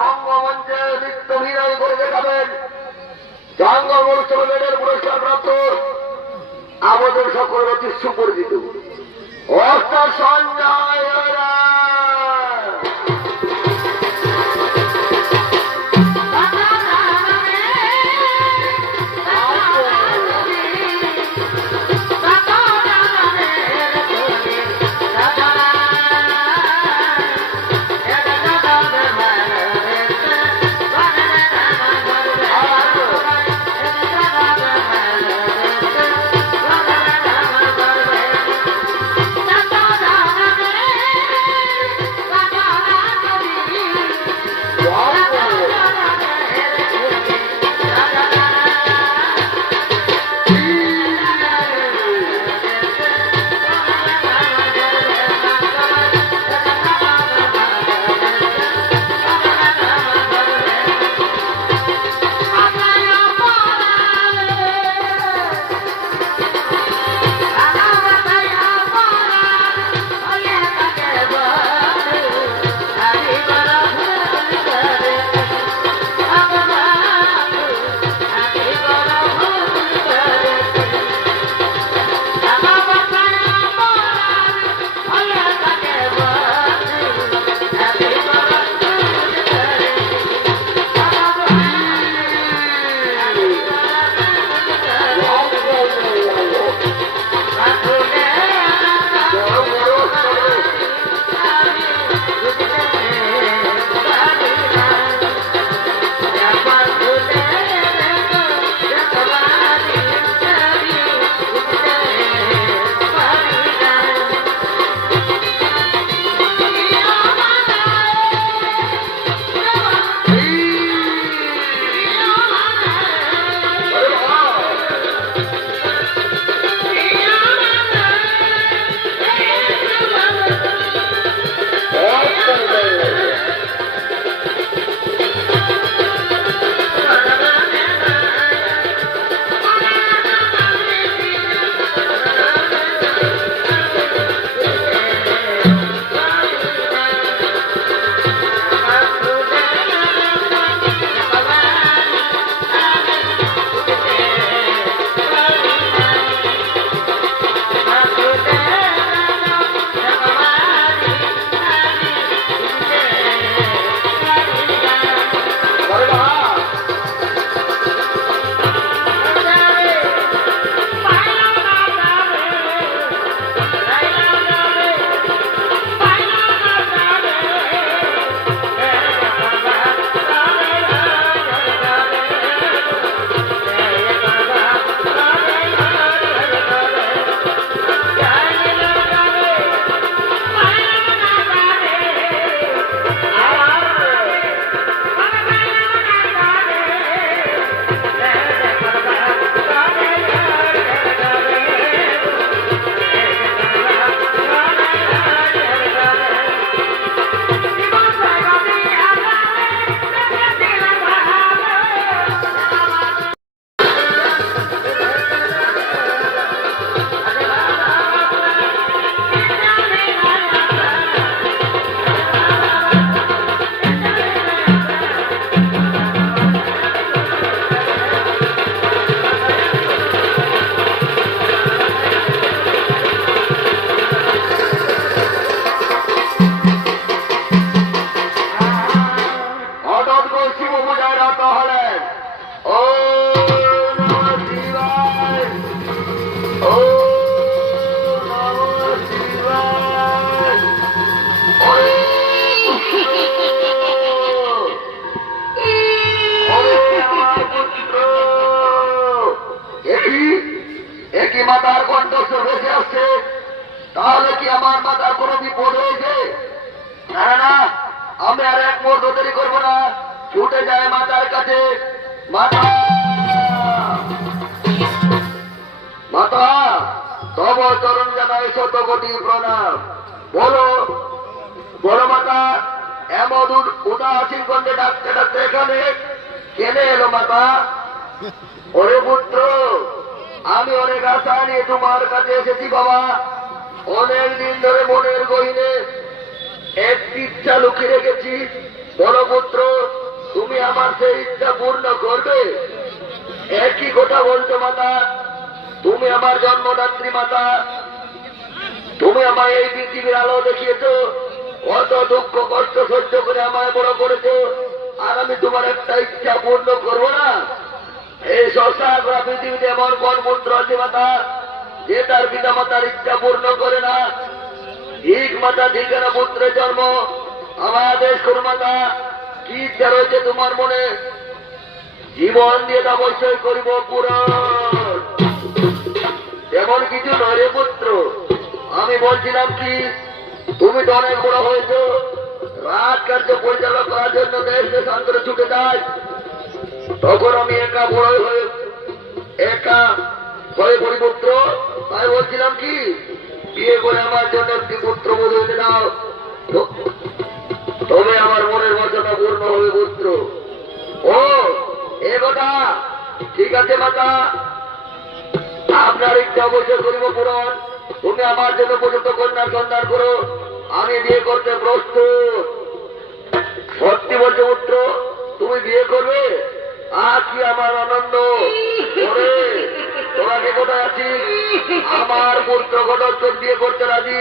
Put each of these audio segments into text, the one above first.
রঙ্গমঞ্চে নৃত্য অভিনয় করে দেখাবেন জঙ্গল মহোৎসব মেডেল পুরস্কার প্রাপ্ত আমাদের সকলের অতি সুপরিচিত অস্টার সঞ্জয় মাতার কণ্ঠস্বর ভেসে আসছে, তাহলে কি আমার মাতার কোনো বিপদ হয়েছে? না না, আমি আর এক মুহূর্ত দেরি করবো না, ছুটে যায় মাতার কাছে। মাতা, মাতা, তব চরণ জানাই শত কোটি প্রণাম। বলো বলো মাতা, এমন উদাসীন কণ্ঠে ডাকতে ডাকতে এখানে কেনে এলো মাতা? ওরে পুত্র, আমি অনেক আশা নিয়ে তোমার কাছে এসেছি বাবা। অনেক দিন ধরে মনের গহীনে একটি ইচ্ছা লুকিয়ে রেখেছি, বলো পুত্র তুমি আমার সেই ইচ্ছা পূর্ণ করবে? একই কথা বলছো মাতা, তুমি আমার জন্মদাত্রী মাতা, তুমি আমায় এই পৃথিবীর আলো দেখিয়েছ, কত দুঃখ কষ্ট সহ্য করে আমায় বড় করেছো, আর আমি তোমার একটা ইচ্ছা পূর্ণ করবো না? এই সংসার পৃথিবীতে এমন কোন পুত্র আছে মাতা যে তার পিতা মাতার ইচ্ছা পূর্ণ করে না? ঠিক মাতা ঠিকানা পুত্রের জন্ম, আমার আদেশ করো মাতা, কি ইচ্ছা রয়েছে তোমার মনে? জীবন দিয়ে তা অবশ্যই করিব পূরণ। এমন কিছু নয় রে পুত্র, আমি বলছিলাম কি, তুমি তো অনেক বড় হয়েছ, রাজ কার্য পরিচালনা করার জন্য দেশ দেশান্তরে ছুটে যায়, তখন আমি একা বড় হয়ে পরিপুত্র, তাই বলছিলাম কি, বিয়ে করে আমার জন্য একটি পুত্র বধূ হতে দাও, তবে আমার মনের বাসনা পূর্ণ হবে পুত্র। ও এ কথা ঠিক আছে মাতা, আপনার ইচ্ছা অবশ্যই করিব পূরণ। তুমি আমার জন্য উপযুক্ত কন্যার সন্ধান করো, আমি বিয়ে করতে প্রস্তুত। সত্যি বলছো পুত্র, তুমি বিয়ে করবে? আজ কি আমার আনন্দ! তোরা কে কোথায় আছিস? আমার পুত্র ঘটক বিয়ে করতে রাজি,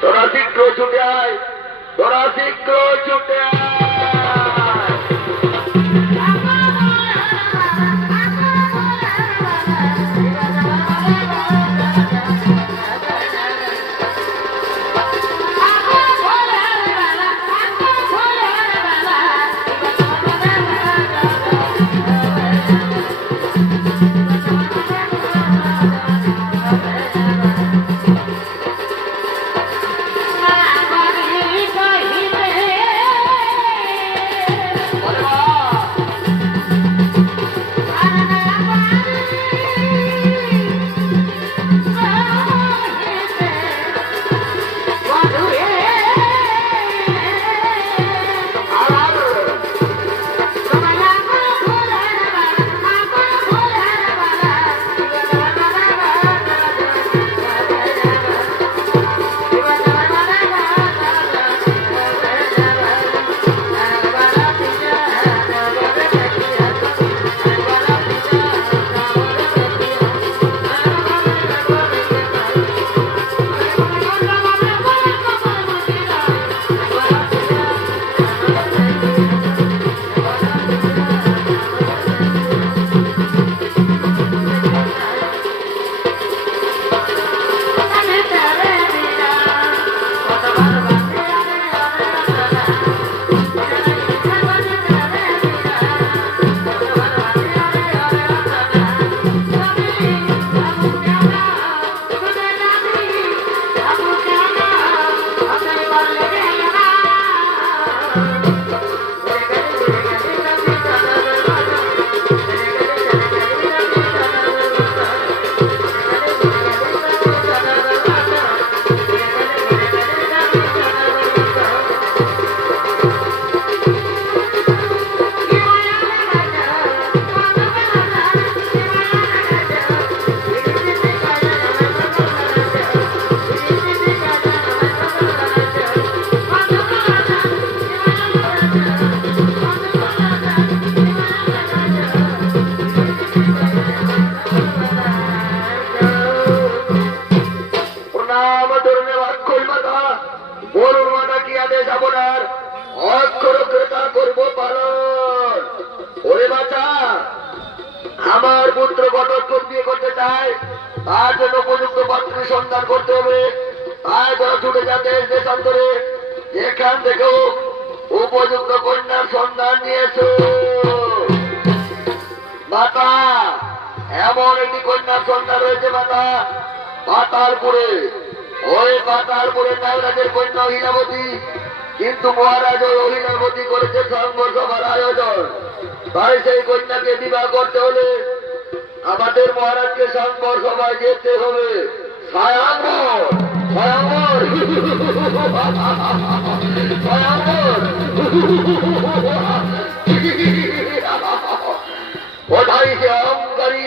তোরা শীঘ্র ছুটে আয়, তোরা শীঘ্র ছুটে আয়। আমার পুত্র ঘটক বিয়ে করতে চায়, তার জন্য উপযুক্ত পাত্রী সন্ধান করতে হবে। তাই যারা ছুটে যাতে দেশান্তরে যেখান থেকে উপযুক্ত কন্যার সন্ধান নিয়েছো। মাতা, এমন একটি কন্যার সন্ধান রয়েছে মাতা, পাতালপুরে। ওই পাতালপুরে নাগরাজের কন্যা হীনাবতী, কিন্তু মহারাজ ওই হীনাবতী করেছে সংঘর্ষবার আয়োজন। তাই সেই কন্যাকে বিবাহ করতে হলে আমাদের মহারাজকে সংঘর্ষ সভায় যেতে হবে। স্বয়ম্বর স্বয়ম্বর স্বয়ম্বর কোথায় সে অহংকারী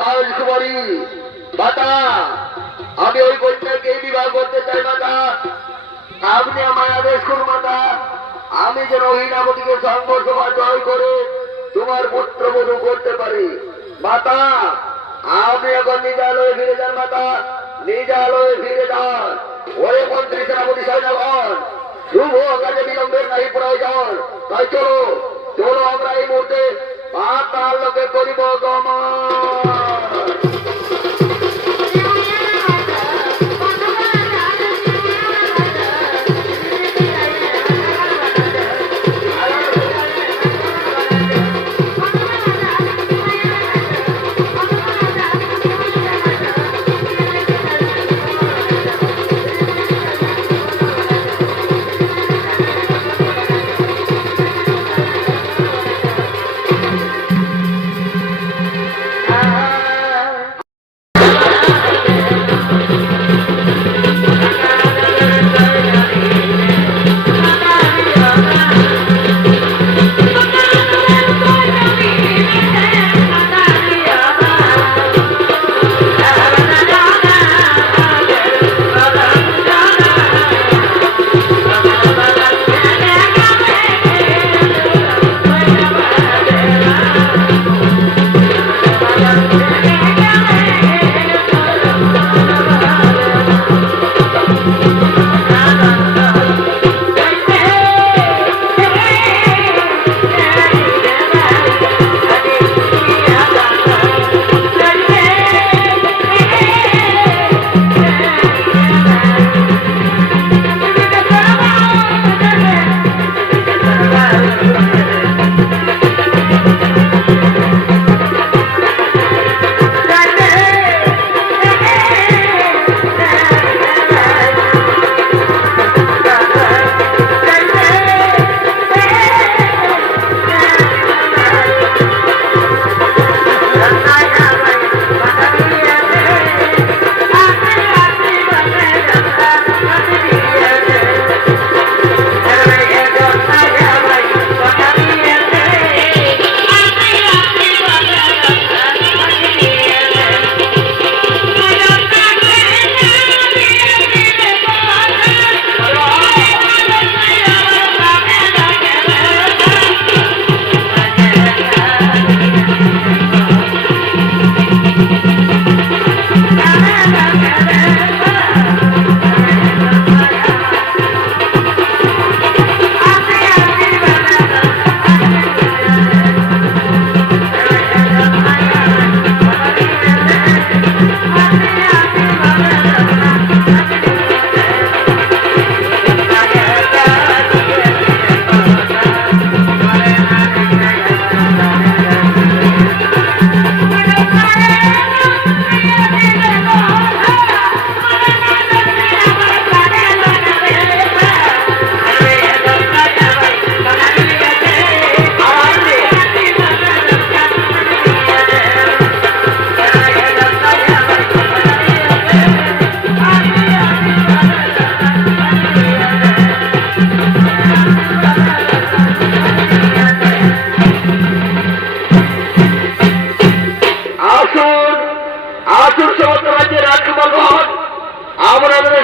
রাজকুমারী? মাতা, আমি ওই কন্যাকে বিবাহ করতে চাই মাতা, আপনি আমায় আদেশ করুন মাতা, আমি যেন হীনাবতীকে সংবর্ষমা জয় করে তোমার পুত্রবধূ করতে পারি। মাতা, আপনি এখন নিজ আলোয় ফিরে যান। মাতা, নিজ আলোয় ফিরে যান। ওরে মন্ত্রী সেনাপতি সৈন্যগণ, শুভ কাজে বিলম্বের নাই প্রয়োজন। তাই চলো চলো, আমরা এই মুহূর্তে পাতাল লোকে করিব গমন।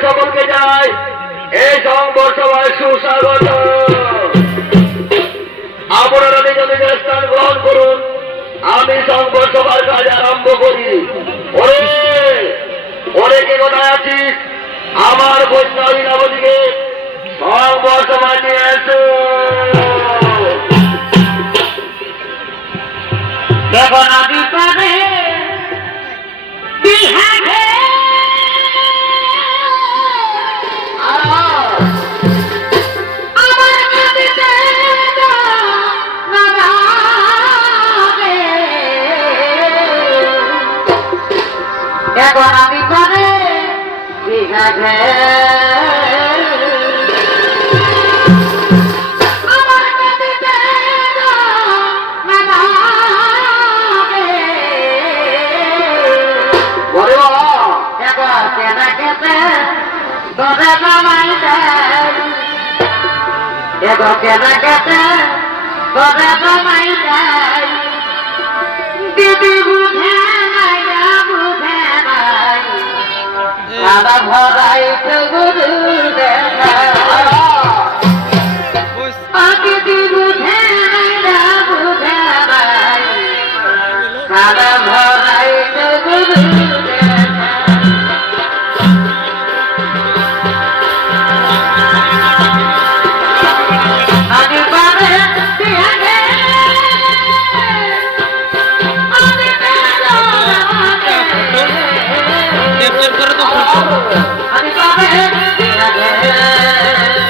সকলকে জানাই এই সংবর্ষমায় সুস্বাগত। আপনারা নিজ নিজের স্থান গ্রহণ করুন, আমি সংবর্ষমার কাজ আরম্ভ করি। ওরে ওরে কে কোথায় আছিস? আমার কন্যা হীনাবতীকে সংবর্ষমায় নিয়ে এসো। দেখো নদী পারে বিহারে আমার নদীতে নাগাবে। দেখো নদী পারে বিহারে দিদি বুঝে নাই বুঝে নাই সাদা ভরাই তো গুরু দেখা আগে দি বুঝে না বুঝে নাই সাদা ভরাই তো গুরু দেখা আগে পারে দিয়াগে আগে বেলা আমি পাবে দিয়াগে আমি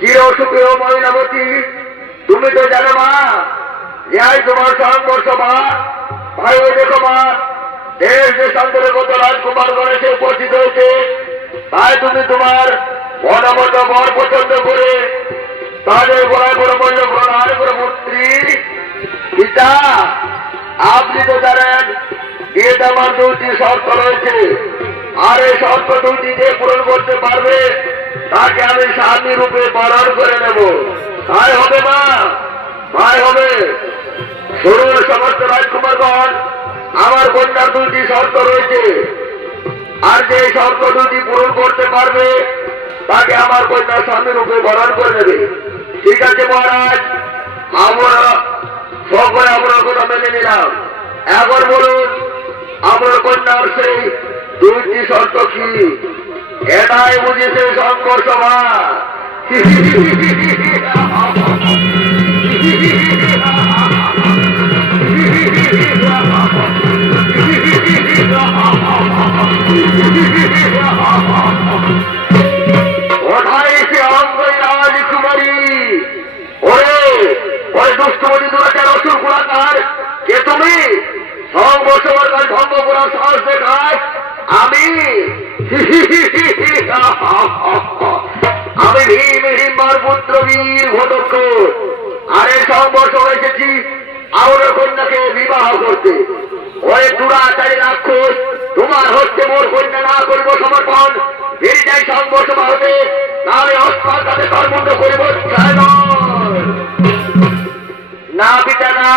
চিরসুখেও মহিলাবতী, তুমি তো জানো মা, যাই তোমার সংঘর্ষ মা, ভাই দেখো মা, দেশ দেশান্তরে কত রাজকুমার গণেশে উপস্থিত হয়েছে, তাই তুমি তোমার মনমত বর পছন্দ করে তাদের গলায় বড় মূল্য প্রদান করে পুত্রী পিতা, আপনি তো জানেন বিয়েতে আমার দুটি শর্ত রয়েছে, আর এই শর্ত দুটি যে পূরণ করতে পারবে তাকে আমি স্বামী রূপে বরণ করে নেব। তাই হবে মা, তাই হবে। শুনুন সমস্ত রাজকুমারগণ, আমার কন্যার দুটি শর্ত রয়েছে, আর যে শর্ত দুটি পূরণ করতে পারবে তাকে আমার কন্যা স্বামী রূপে বরণ করে নেবে। ঠিক আছে মহারাজ, আমরা সকলে আপনার কথা মেনে নিলাম। এখন বলুন আপনার কন্যার সেই দুইটি শর্ত কি? এটাই বুঝি সেই সংঘর্ষ মা। ওঠাই সে অঙ্গই রাজকুমারী, ওরে ওই দুষ্টমণি দুরাচার অসুর কুলাকার, কে তুমি? সংঘর্ষের কাজ ভঙ্গ করার সাহস দেখায় আমি? আমি ভীম হিম্বার পুত্র বীর ঘটক, আর এই সংঘর্ষ এসেছি আমার কন্যাকে বিবাহ করতে। ওই দুরাচারী রাক্ষস তোমার হচ্ছে মোর কন্যা না করিব সমর্পণ, বেরিটাই সংঘর্ষ হতে, নাহলে অস্ত্র কাছে কর্মণ্ড করিব না। পিতা না,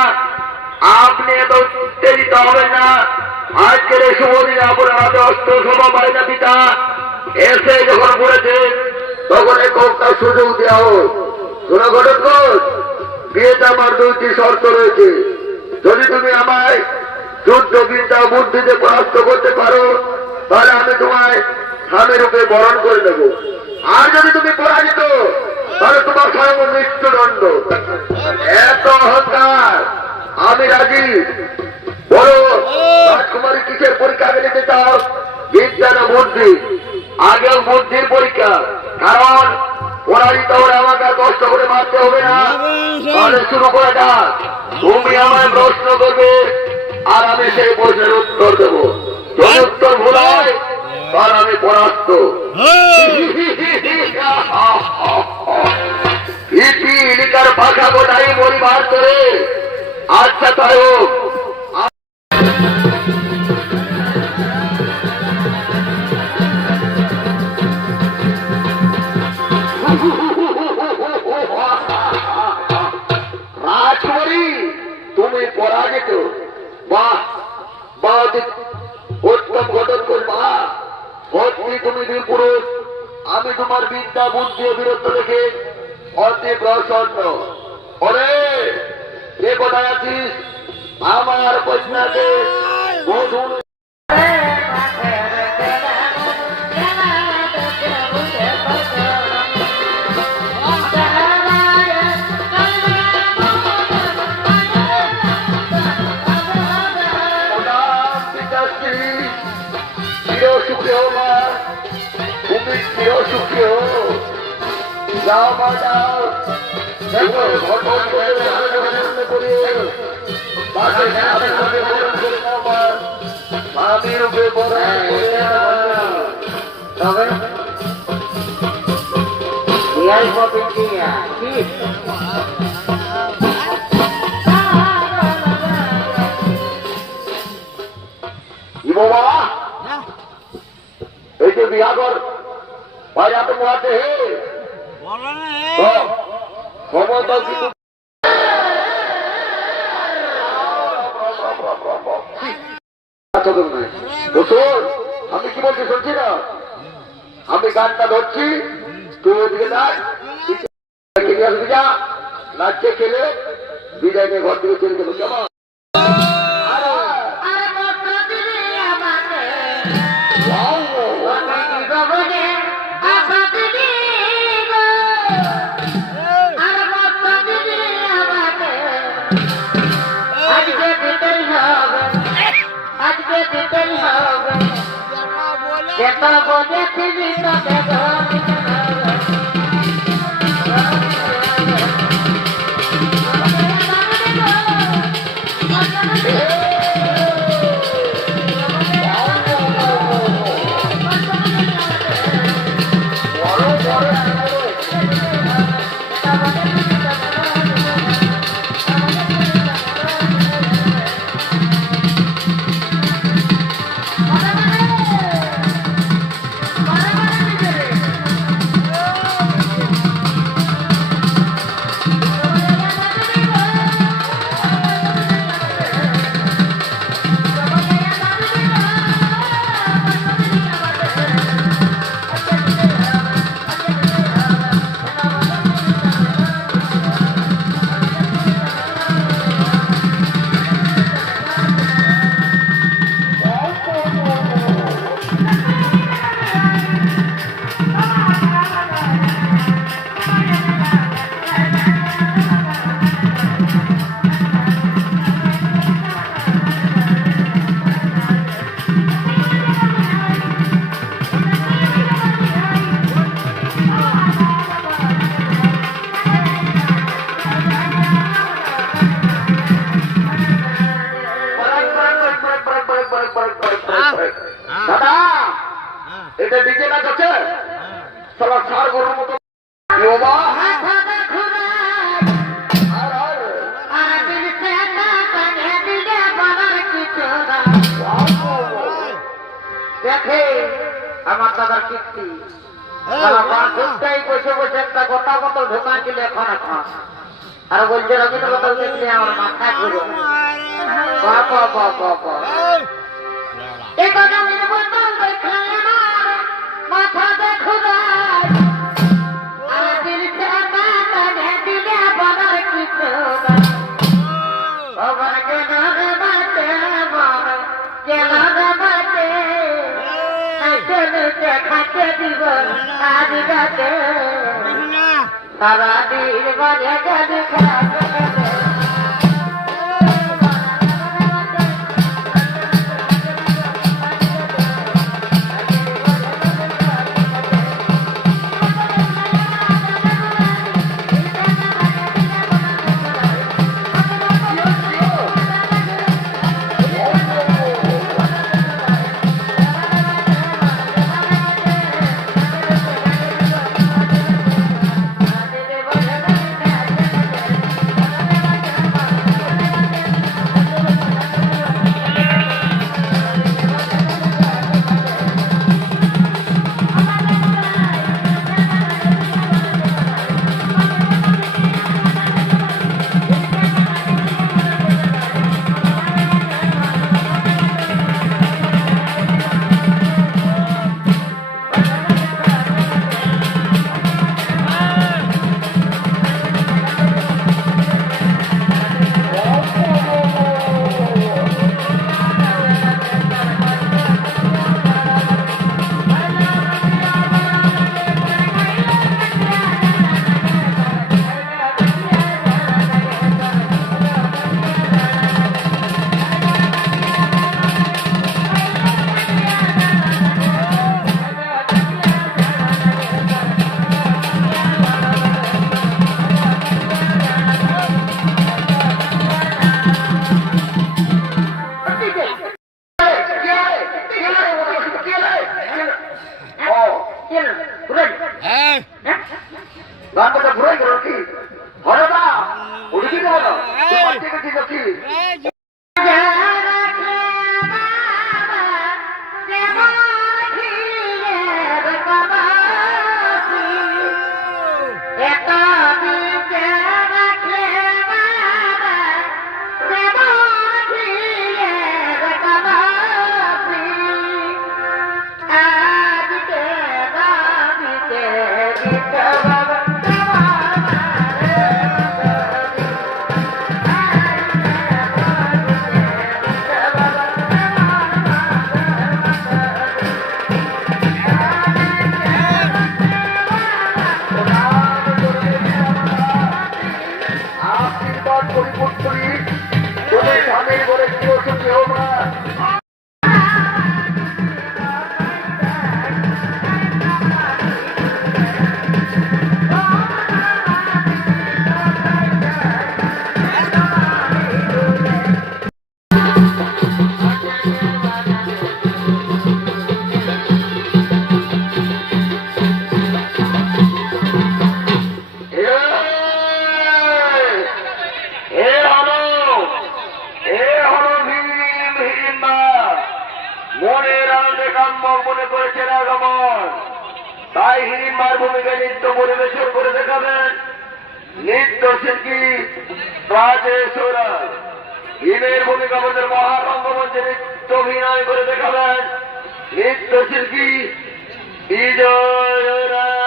আপনি এত উত্তেজিত হবেন না। আজকের এই শুভ দিনে আপনার হাতে অস্ত্র শোভা পায় না পিতা। এসে যখন পড়েছে তখন এক তার সুযোগ দেওয়া হোক। শোনো ঘটক, বিয়েতে আমার দুইটি শর্ত রয়েছে। যদি তুমি আমায় যুদ্ধ বিদ্যা বুদ্ধিতে পরাস্ত করতে পারো তাহলে আমি তোমায় স্বামী রূপে বরণ করে দেব, আর যদি তুমি পরাজিত তাহলে তোমার স্বয়ং মৃত্যুদণ্ড। এত অহংকার, আমি রাজি। বলো রাজকুমারী কিসের পরীক্ষা নিতে চাও, বিদ্যা না বুদ্ধি? আগেও বুদ্ধির পরীক্ষা, কারণ পরাজিত হলে আমাকে আর কষ্ট করে মারতে হবে না। তাহলে শুরু করে যাক, তুমি আমায় প্রশ্ন করবে আর আমি সেই প্রশ্নের উত্তর দেব। যদি উত্তর ভুল হয় তাহলে আমি পরাস্ত। ইলিকার পাখা গোটাই পরিবার করে। আচ্ছা তাই হোক। রাজকুমারী তুমি পরাজিত। বাহ বাহ, উত্তম তুমি বীর পুরুষ, আমি তোমার বিদ্যা বুদ্ধি ও বীরত্ব দেখে অতি প্রসন্ন। ওরে কে কোথায় আছিস? আমার কন্যাকে মধুর সুখে হো মা, তুমি চির সুখে হো। যাও মা যাও, দেখো ঘটন করে পাশে বরণ করে নাও মা, স্বামী রূপে বরণ করে নাও। তবে ইয়াই হবে দিয়া ঠিক কি বাবা এই যে বিহাগর ভাই এত আছে হে সময় দাও কিন্তু আমি কি বলছি শুনছি না? আমি গানটা ধরছি, তুই ওদিকে নাচ, যা নাচে খেলে বিদায় নিয়ে ঘর থেকে চলে গেল। কেমন দাদা এটা ডিজে নাচ আছে সারা সার গরুর মতো বাবা দেখে আমার দাদার কীর্তি বসে বসে একটা গোটা বোতল ঢোকা গেলে এখন আর বলছে রবীন্দ্র বোতল দেখলে আমার মাথা ঘুরে বাবা বাবা বাবা মাথা দেখো খাতে দিব আজ গাতে সারা দিন বাজে গাড়ি খাতে গানটা ঘুরে গেল কি হরদা উঠে দিতে বলো থেকে দিল কি আশীর্বাদ পরিপুত্রী তুমি স্বামীর করে কেউ কেউ না মনের আনন্দে কাম্যক মনে করেছেন আগমন তাই হিড়িম্বার ভূমিকা নৃত্য পরিবেশন করে দেখাবেন নৃত্য শিল্পী রাজেশ্বরা ভীমের ভূমিকা আমাদের মহারঙ্গমঞ্চে নৃত্য অভিনয় করে দেখাবেন নৃত্য শিল্পী বিজয় রায়।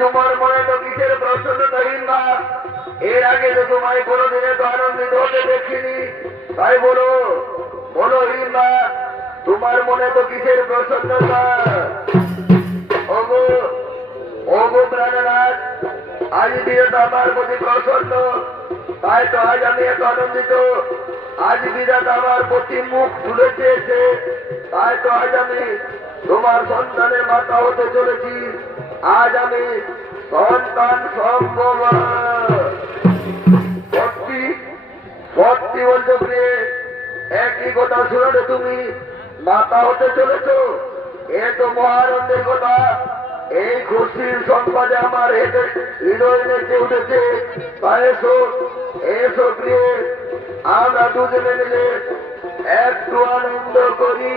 তোমার মনে তো কিসের প্রসন্নতা হিম্মা এর আগে তো তোমায় কোনোদিনে তো আনন্দিত হতে দেখিনি তাই বলো বলো হিম্মা তোমার মনে তো কিসের প্রসন্নতা? ওগো ওগো প্রাণনাথ, আজ বিধাতা আমার প্রতি প্রসন্ন, তাই তো আজ আমি এত আনন্দিত। আজ বিধাতা আমার প্রতি মুখ তুলে চেয়েছে, তাই তো আজ আমি তোমার সন্তানের মাতা হতে চলেছি। আজ আমি সন্তান সম্ভব। সত্যি সত্যি বলছো প্রিয়ে, একই কথা শুনে তুমি মাতা হতে চলেছ, এ তো মহানন্দের কথা। এই খুশির সংবাদে আমার হৃদয় নেচে উঠেছে। তাই এসো এসো প্রিয়ে, আমরা দুজনে মিলে একটু আনন্দ করি।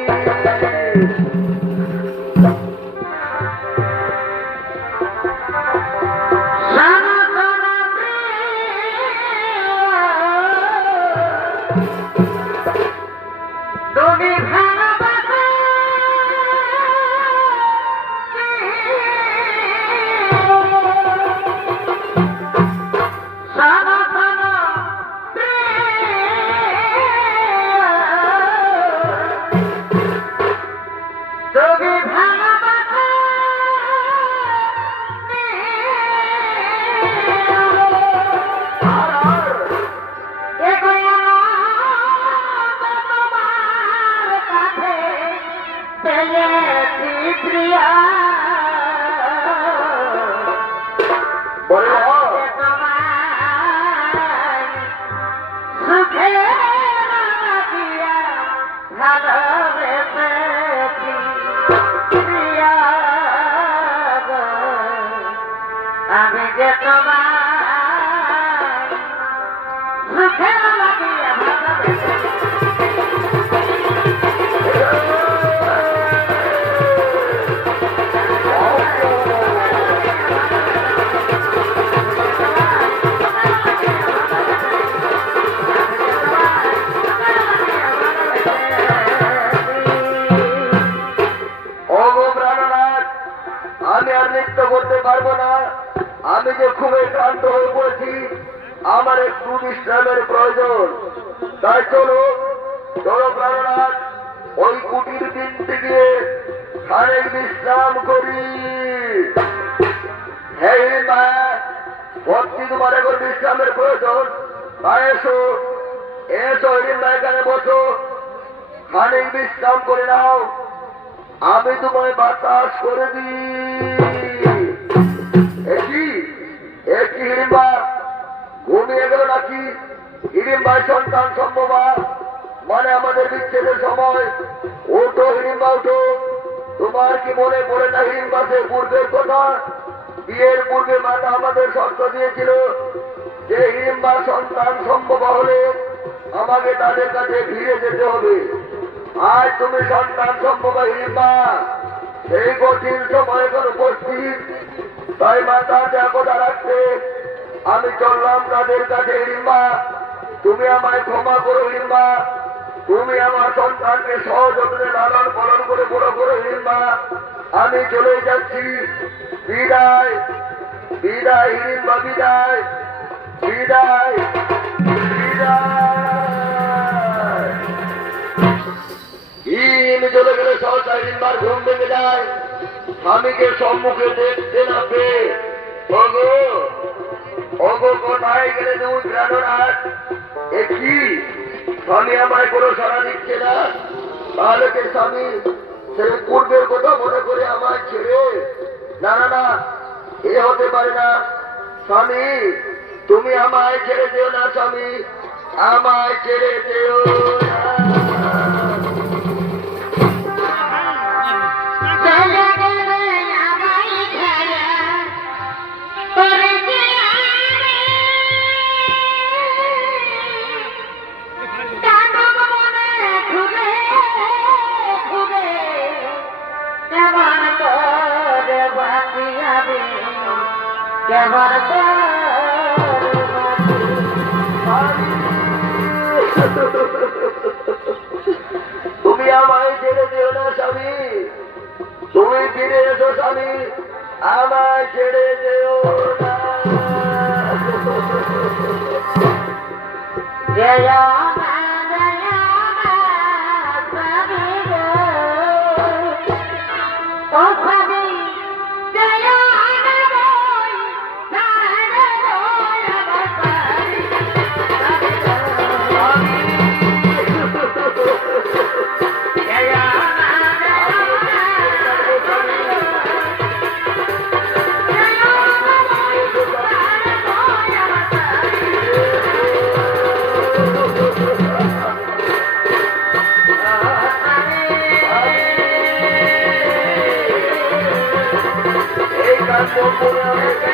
আমি যে তোমার সুখে লাগিয়া ভালোবেসে আমি আর নৃত্য করতে পারবো না। আমি যে খুবই ক্লান্ত হয়ে পড়েছি, আমার একটু বিশ্রামের প্রয়োজন। তাই চলো চলো প্রাণনাথ, ওই কুটির কিনতে গিয়ে খানিক বিশ্রাম করি। হ্যাঁ মা, সত্যি তোমার এখন বিশ্রামের প্রয়োজন। তাই এসো এসো হিড়িম্বা, এখানে বসো, খানিক বিশ্রাম করে নাও। আমি তোমায় বাতাস করে দিই। একই একই হিড়িম্বা ঘুমিয়ে গেল নাকি? হিড়িম্বার সন্তান সম্ভবা, মানে আমাদের বিচ্ছেদের সময়। ওঠো হিড়িম্বা ওঠো। তোমার কি মনে পড়ে না হিড়িম্বা সে পূর্বের কথা? বিয়ের পূর্বে মাতা আমাদের শর্ত দিয়েছিল যে হিড়িম্বার সন্তান সম্ভবা হলে আমাকে তাদের কাছে ফিরে যেতে হবে। আজ তুমি সন্তান সম্ভবা হিড়িম্বা, সেই কঠিন সময় এখন উপস্থিত। তাই মাতা যা কথা রাখতে আমি চললাম তাদের কাছে। হিড়িম্বা, তুমি আমায় ক্ষমা করো হিড়িম্বা, তুমি আমার সন্তানকে সযত্নে লালন পালন করে বড় করো হিড়িম্বা। আমি চলে যাচ্ছি। বিদায় বিদায় হিড়িম্বা, বিদায় বিদায় বিদায়। হিম চলে গেলে সহসা হিড়িম্বার ঘুম ভেঙে যায়। স্বামীকে সম্মুখে দেখতে না পেয়ে, ওগো ওগো কোথায় গেলে তুমি প্রাণনাথ? এ কি স্বামী আমায় কোনো সাড়া দিচ্ছে না? তাহলে কি স্বামী সেই পূর্বের কথা মনে করে আমায় ছেড়ে? না না না, এ হতে পারে না। স্বামী তুমি আমায় ছেড়ে যেও না, স্বামী আমায় ছেড়ে যেও না। তুমি আমায় ছেড়ে দিও না স্বামী, তুমি ফিরে এসো স্বামী, আমায় ছেড়ে দিও না। জয় মা জয় মা স্বামী গো। বন্ধুরা